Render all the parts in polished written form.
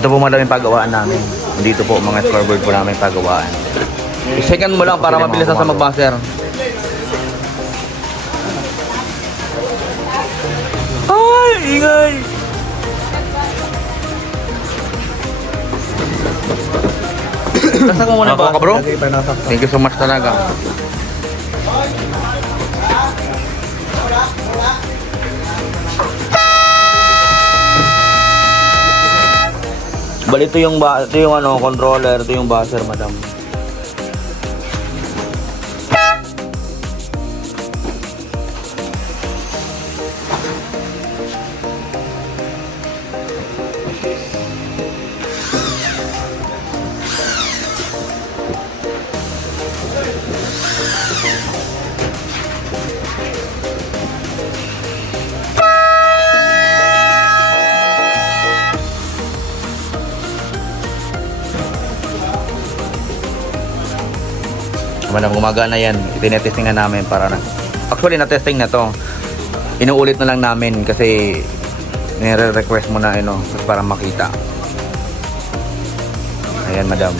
Ito po madaming pagawaan namin. Dito po mga scoreboard po namin pagawaan. I-second mo lang para mabilis sa mag-buzzer. Ay, ingay! Kasag mo muna ba? Bro? Thank you so much talaga. Bali ito yung ano, controller, ito yung buzzer, madam. Madam, gumagana yan. Itinetesting na namin para na. Actually, na-testing na to. Inuulit na lang namin kasi nire-request mo na ano, para makita. Ayan, madam.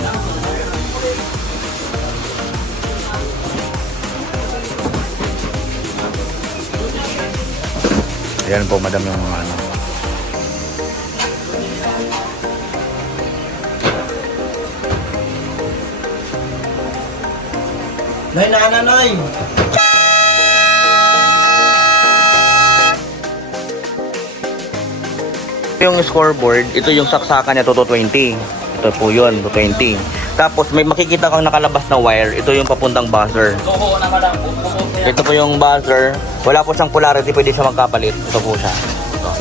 Ayan po, madam, yung mga ano. Noy, Noy! Yung scoreboard, ito yung saksakan niya, 220. Ito po yun, 220. Tapos may makikita kang nakalabas na wire, ito yung papuntang buzzer. Ito po yung buzzer. Wala po siyang polarity, pwede siya magkapalit. Ito po siya.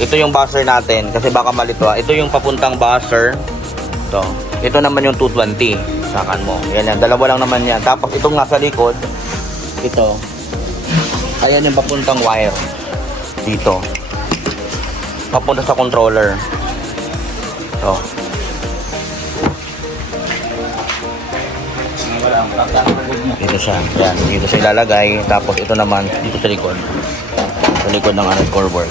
Ito yung buzzer natin, kasi baka malito. Ito yung papuntang buzzer. Ito naman yung 220. Sakan mo. Yan yan. Dalawa lang naman yan. Tapos itong nasa likod, ito. Ayan yung papuntang wire. Dito. Papunta sa controller. Ito. Dito siya. Yan. Dito siya ilalagay. Tapos ito naman, dito sa likod. Sa likod ng scoreboard.